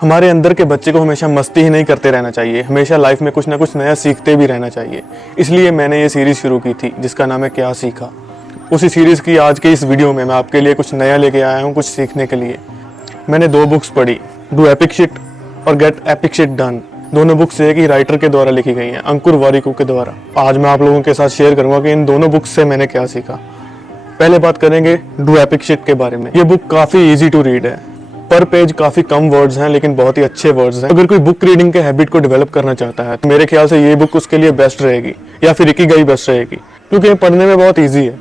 हमारे अंदर के बच्चे को हमेशा मस्ती ही नहीं करते रहना चाहिए, हमेशा लाइफ में कुछ ना कुछ नया सीखते भी रहना चाहिए। इसलिए मैंने ये सीरीज़ शुरू की थी जिसका नाम है क्या सीखा। उसी सीरीज़ की आज के इस वीडियो में मैं आपके लिए कुछ नया लेके आया हूँ, कुछ सीखने के लिए। मैंने 2 बुक्स पढ़ी, डू एपिक शिट और गेट एपिक शिट डन। दोनों बुक्स एक ही राइटर के द्वारा लिखी गई हैं, अंकुर वारिकू के द्वारा। आज मैं आप लोगों के साथ शेयर करूंगा कि इन दोनों बुक्स से मैंने क्या सीखा। पहले बात करेंगे डू एपिक शिट के बारे में। ये बुक काफ़ी इजी टू रीड है, पर पेज काफ़ी कम वर्ड्स हैं लेकिन बहुत ही अच्छे वर्ड्स हैं। अगर कोई बुक रीडिंग के हैबिट को डेवलप करना चाहता है तो मेरे ख्याल से ये बुक उसके लिए बेस्ट रहेगी, या फिर इकिगाई बेस्ट रहेगी, क्योंकि ये पढ़ने में बहुत ईजी है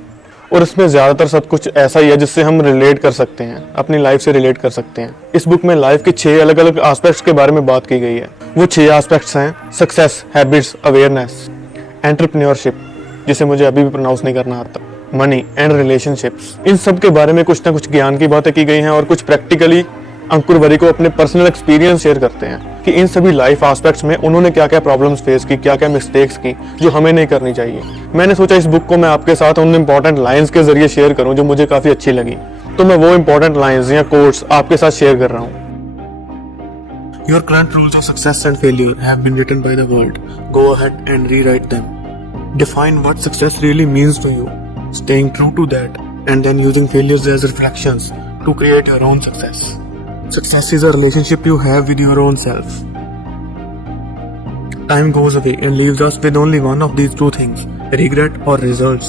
और इसमें ज़्यादातर सब कुछ ऐसा ही है जिससे हम रिलेट कर सकते हैं, अपनी लाइफ से रिलेट कर सकते हैं। इस बुक में लाइफ के 6 अलग अलग एस्पेक्ट्स के बारे में बात की गई है। वो 6 एस्पेक्ट्स हैं सक्सेस, हैबिट्स, अवेयरनेस, एंटरप्रेन्योरशिप, जिसे मुझे अभी भी प्रोनाउंस नहीं करना आता, मनी एंड रिलेशनशिप्स। इन सब के बारे में कुछ ना कुछ ज्ञान की बातें की गई हैं और कुछ प्रैक्टिकली अंकुर वारिकू अपने पर्सनल एक्सपीरियंस शेयर करते हैं कि इन सभी लाइफ एस्पेक्ट्स में उन्होंने क्या क्या प्रॉब्लम्स फेस की, क्या क्या मिस्टेक्स की जो हमें नहीं करनी चाहिए। मैंने सोचा इस बुक को मैं आपके साथ उन इंपॉर्टेंट लाइंस के जरिए शेयर करूं जो मुझे काफी अच्छी लगी, तो मैं वो इंपॉर्टेंट लाइंस या कोट्स आपके साथ शेयर कर रहा हूँ। Your current rules of success and failure have been written by the world. Go ahead and rewrite them. Define what success really means to you, staying true to that, and then using failures as reflections to create your own success. Success is a relationship you have with your own self. Time goes away and leaves us with only one of these 2 things, regret or results.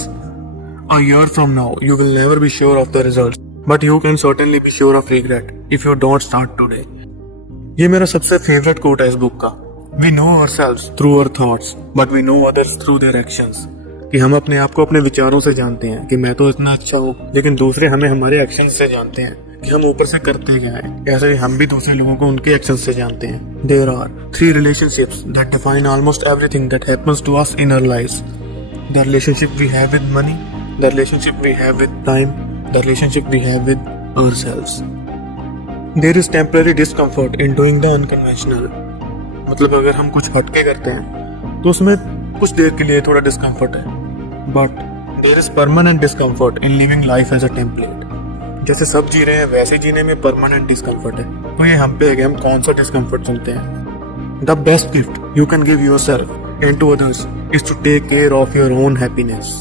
A year from now, you will never be sure of the results, but you can certainly be sure of regret if you don't start today. ये मेरा सबसे favourite coat है इस book का। We know ourselves through our thoughts, but we know others through their actions. कि हम अपने आप को अपने विचारों से जानते हैं कि मैं तो इतना अच्छा हूँ, लेकिन दूसरे हमें हमारे एक्शन से जानते हैं कि हम ऊपर से करते क्या है। ऐसे ही हम भी दूसरे लोगों को उनके एक्शन से जानते हैं। There are 3 relationships that define almost everything that happens to us in our lives. The relationship we have with money, the relationship we have with time, the relationship we have with ourselves. There is temporary discomfort in doing the unconventional. मतलब अगर हम कुछ हटके करते हैं तो उसमें कुछ देर के लिए थोड़ा डिस्कम्फर्ट है, but there is permanent discomfort in living life as a template. जैसे सब जी रहे हैं वैसे जीने में परमानेंट डिस्कम्फर्ट है, तो ये हम पे है कि हम कौन सा डिस्कम्फर्ट चुनते हैं। The best gift you can give yourself and to others is to take care of your own happiness.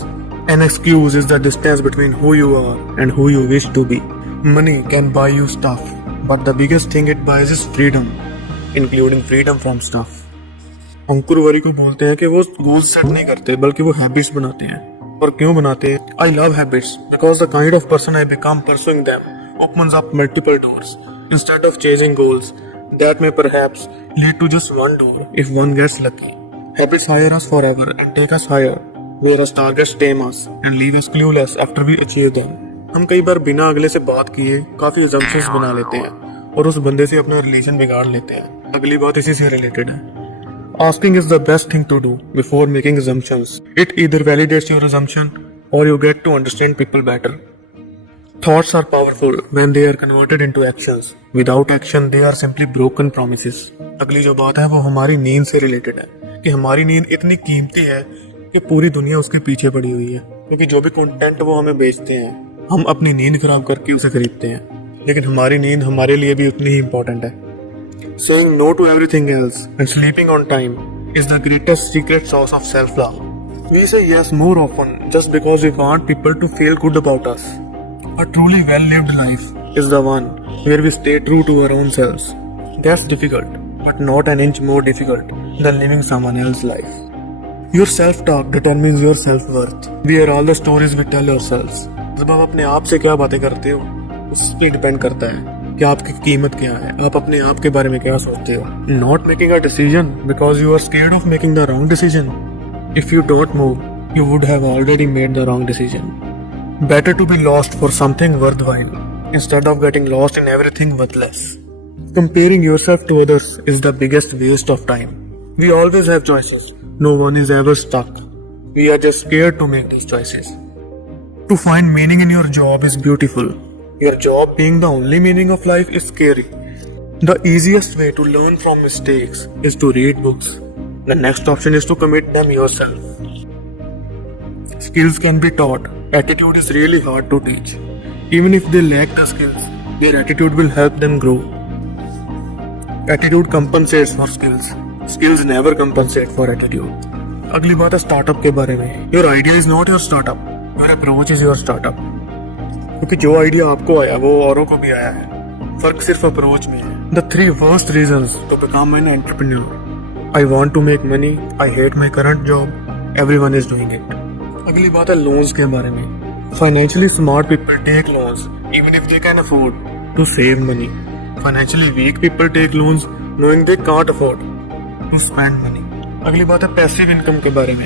An excuse is the distance between who you are and who you wish to be. Money can buy you stuff, but the biggest thing it buys is freedom, including freedom from stuff. Ankur Warikoo बोलते हैं कि वो goals set नहीं करते बल्कि वो habits बनाते हैं। और क्यों बनाते हैं? I love habits because the kind of person I become pursuing them opens up multiple doors instead of chasing goals that may perhaps lead to just one door if one gets lucky. Habits hire us forever and take us higher, whereas targets tame us and leave us clueless after we achieve them. हम कई बार बिना अगले से बात किए काफी assumptions बना लेते हैं और उस बंदे से अपना रिलेशन बिगाड़ लेते हैं। अगली बात इसी से रिलेटेड है। Asking is the best thing to do before making assumptions. It either validates your assumption or you get to understand people better. Thoughts are powerful when they are converted into actions. Without action, they are simply broken promises. अगली जो बात है वो हमारी नींद से related है कि हमारी नींद इतनी कीमती है कि पूरी दुनिया उसके पीछे पड़ी हुई है, क्योंकि जो भी कंटेंट वो हमें बेचते हैं हम अपनी नींद खराब करके उसे खरीदते हैं, लेकिन हमारी नींद हमारे लिए भी उतनी ही इम्पोर्टेंट है। Saying no to everything else and sleeping on time is the greatest secret source of self-love. We say yes more often just because we want people to feel good about us. A truly well-lived life is the one where we stay true to our own selves. That's difficult, but not an inch more difficult than living someone else's life. Your self-talk determines your self-worth. We are all the stories we tell ourselves. जब आप अपने आप से क्या बातें करते हो उस पर डिपेंड करता है कि आपकी कीमत क्या है, आप अपने आप के बारे में क्या सोचते हो। Not making a decision because you are scared of making the wrong decision. If you don't move, you would have already made the wrong decision. Better to be lost for something worthwhile instead of getting lost in everything worthless. Comparing yourself to others is the biggest waste of time. We always have choices. No one is ever stuck. We are just scared to make these choices. To find meaning in your job is beautiful. Your job being the only meaning of life is scary. The easiest way to learn from mistakes is to read books. The next option is to commit them yourself. Skills can be taught. Attitude is really hard to teach. Even if they lack the skills, their attitude will help them grow. Attitude compensates for skills. Skills never compensate for attitude. अगली बात है startup के बारे में. Your idea is not your startup. Your approach is your startup. क्योंकि जो idea आपको आया वो औरों को भी आया है. फर्क सिर्फ अप्रोच में है. The 3 worst reasons to become an entrepreneur. I want to make money. I hate my current job. Everyone is doing it. अगली बात है लोन्स के बारे में. Financially smart people take loans even if they can afford to save money. Financially weak people take loans knowing they can't afford to spend money. अगली बात है passive income के बारे में.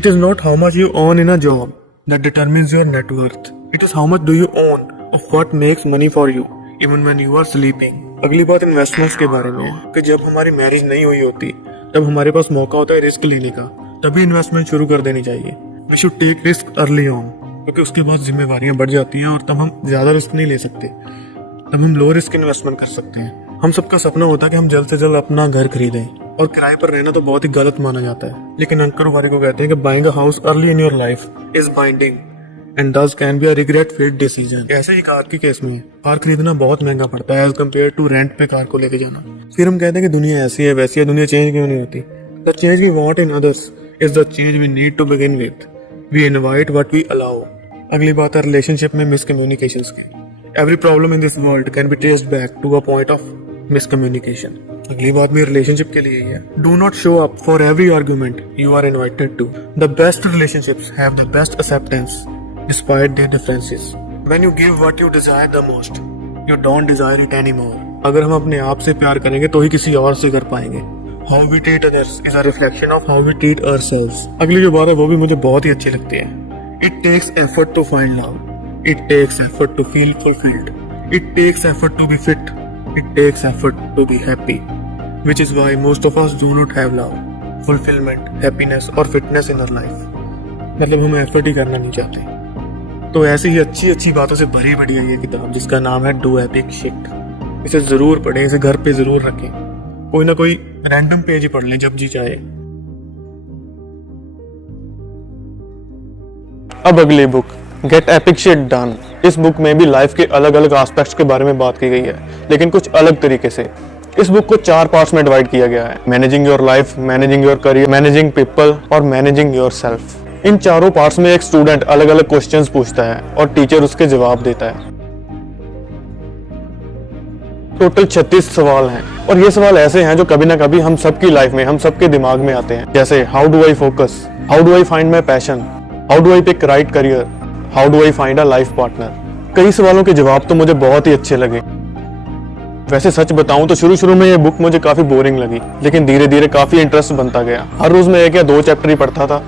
It is not how much you earn in a job that determines your net worth. It is how much do you own of what makes money for you even when you are sleeping. अगली बात investments के बारे में कि जब हमारी marriage नहीं हुई होती तब हमारे पास मौका होता है रिस्क लेने का, तभी इन्वेस्टमेंट शुरू कर देनी चाहिए. We should take risk early on. क्योंकि उसके बाद जिम्मेवारियां बढ़ जाती हैं और तब हम ज्यादा रिस्क नहीं ले सकते. तब हम लो रिस्क इन्वेस्टमेंट कर सकते हैं. हम सबका सपना होता है कि हम जल्द से जल्द अपना घर खरीदें, और किराए पर रहना तो बहुत ही गलत माना जाता है. लेकिन अंकर वारे को कहते हैं कि buying a house early in your life is binding and this can be a regret filled decision. ऐसे ही कार के केस में कार खरीदना बहुत महंगा पड़ता है एज कम्पेयर टू रेंट पे कार को लेके जाना. फिर हम कहते हैं कि दुनिया ऐसी है वैसी है, दुनिया चेंज क्यों नहीं होती. The change we want in others is the change we need to begin with. We invite what we allow. अगली बात है रिलेशनशिप में मिसकम्युनिकेशंस की. Every problem in this world can be traced back to a point of miscommunication. अगली बात भी relationship के लिए ही है. Do not show up for every argument you are invited to. The best relationships have the best acceptance despite there differences. When you give what you desire the most you don't desire it anymore. अगर हम अपने आप से प्यार करेंगे तो ही किसी और से कर पाएंगे. How we treat others is a reflection of how we treat ourselves. अगली जो बात है वो भी मुझे बहुत ही अच्छी लगती है. It takes effort to find love. It takes effort to feel fulfilled. It takes effort to be fit. It takes effort to be happy. Which is why most of us do not have love, fulfillment, happiness और fitness in our life. मतलब हम effort ही करना नहीं चाहते. तो ऐसी ही अच्छी अच्छी बातों से भरी पड़ी है ये किताब जिसका नाम है डू एपिक शिट. इसे जरूर पढ़ें, इसे घर पे जरूर रखें. कोई ना कोई रैंडम पेज ही पढ़ लें जब जी चाहे. अब अगली book gate epic shit done. इस बुक में भी लाइफ के अलग अलग एस्पेक्ट्स के बारे में बात की गई है, लेकिन कुछ अलग तरीके से. इस बुक को 4 पार्ट्स में डिवाइड किया गया है. Managing your life, managing your career, managing people और मैनेजिंग योर सेल्फ. इन चारों पार्ट्स में एक स्टूडेंट अलग अलग क्वेश्चंस पूछता है और टीचर उसके जवाब देता है. टोटल 36 सवाल हैं और ये सवाल ऐसे हैं जो कभी ना कभी हम सबकी लाइफ में, हम सबके दिमाग में आते हैं. जैसे how do I focus, how do I find my passion, how do I pick right career, how do I find a life partner. कई सवालों के जवाब तो मुझे बहुत ही अच्छे लगे. वैसे सच बताऊं तो शुरू में ये बुक मुझे काफी बोरिंग लगी, लेकिन धीरे धीरे काफी इंटरेस्ट बनता गया. हर रोज मैं 1 या 2 चैप्टर ही पढ़ता था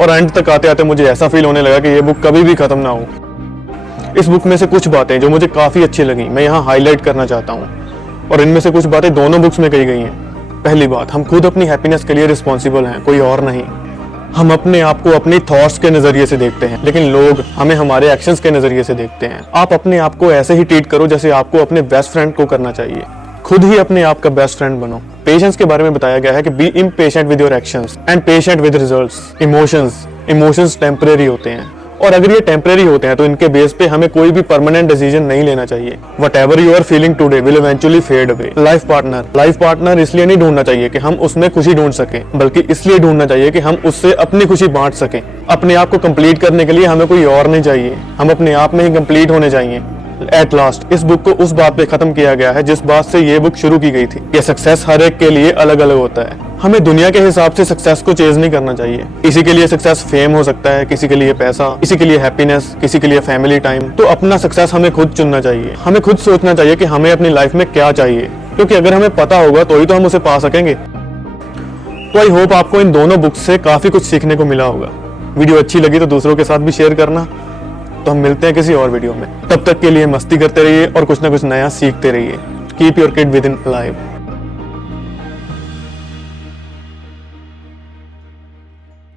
और एंड तक आते आते मुझे ऐसा फील होने लगा कि ये बुक कभी भी खत्म ना हो. इस बुक में से कुछ बातें जो मुझे काफी अच्छी लगी मैं यहाँ हाईलाइट करना चाहता हूँ, और इनमें से कुछ बातें दोनों बुक्स में कही गई हैं. पहली बात, हम खुद अपनी हैप्पीनेस के लिए रिस्पॉन्सिबल हैं, कोई और नहीं. हम अपने आप को अपनी थॉट्स के नजरिए से देखते हैं, लेकिन लोग हमें हमारे एक्शंस के नजरिए से देखते हैं. आप अपने आप को ऐसे ही ट्रीट करो जैसे आपको अपने बेस्ट फ्रेंड को करना चाहिए. खुद ही अपने आप का बेस्ट फ्रेंड बनो. पेशेंस के बारे में बताया गया है कि B impatient with your actions and patient with results. Emotions temporary होते हैं, और अगर ये टेम्परेरी होते हैं तो इनके बेस पे हमें कोई भी परमानेंट डिसीजन नहीं लेना चाहिए. Whatever you are feeling today will eventually fade away. Life partner इसलिए नहीं ढूंढना चाहिए कि हम उसमें खुशी ढूंढ सकें, बल्कि इसलिए ढूंढना चाहिए कि हम उससे अपनी खुशी बांट सकें. अपने आप को कंप्लीट करने के लिए हमें कोई और नहीं चाहिए, हम अपने आप में ही कंप्लीट होने चाहिए. एट लास्ट इस बुक को उस बात पे खत्म किया गया है जिस बात से ये बुक शुरू की गई थी. ये सक्सेस हर एक के लिए अलग अलग होता है. हमें दुनिया के हिसाब से सक्सेस को चेज नहीं करना चाहिए. किसी के लिए सक्सेस फेम हो सकता है, किसी के लिए पैसा, किसी के लिए हैप्पीनेस, किसी के लिए फैमिली टाइम. तो अपना सक्सेस हमें खुद चुनना चाहिए. हमें खुद सोचना चाहिए कि हमें अपनी लाइफ में क्या चाहिए, क्योंकि अगर हमें पता होगा तो ही तो हम उसे पा सकेंगे. तो आई होप आपको इन दोनों बुक्स से काफी कुछ सीखने को मिला होगा. वीडियो अच्छी लगी तो दूसरों के साथ भी शेयर करना. तो हम मिलते हैं किसी और वीडियो में. तब तक के लिए मस्ती करते रहिए और कुछ ना कुछ नया सीखते रहिए. Keep your kid with in life.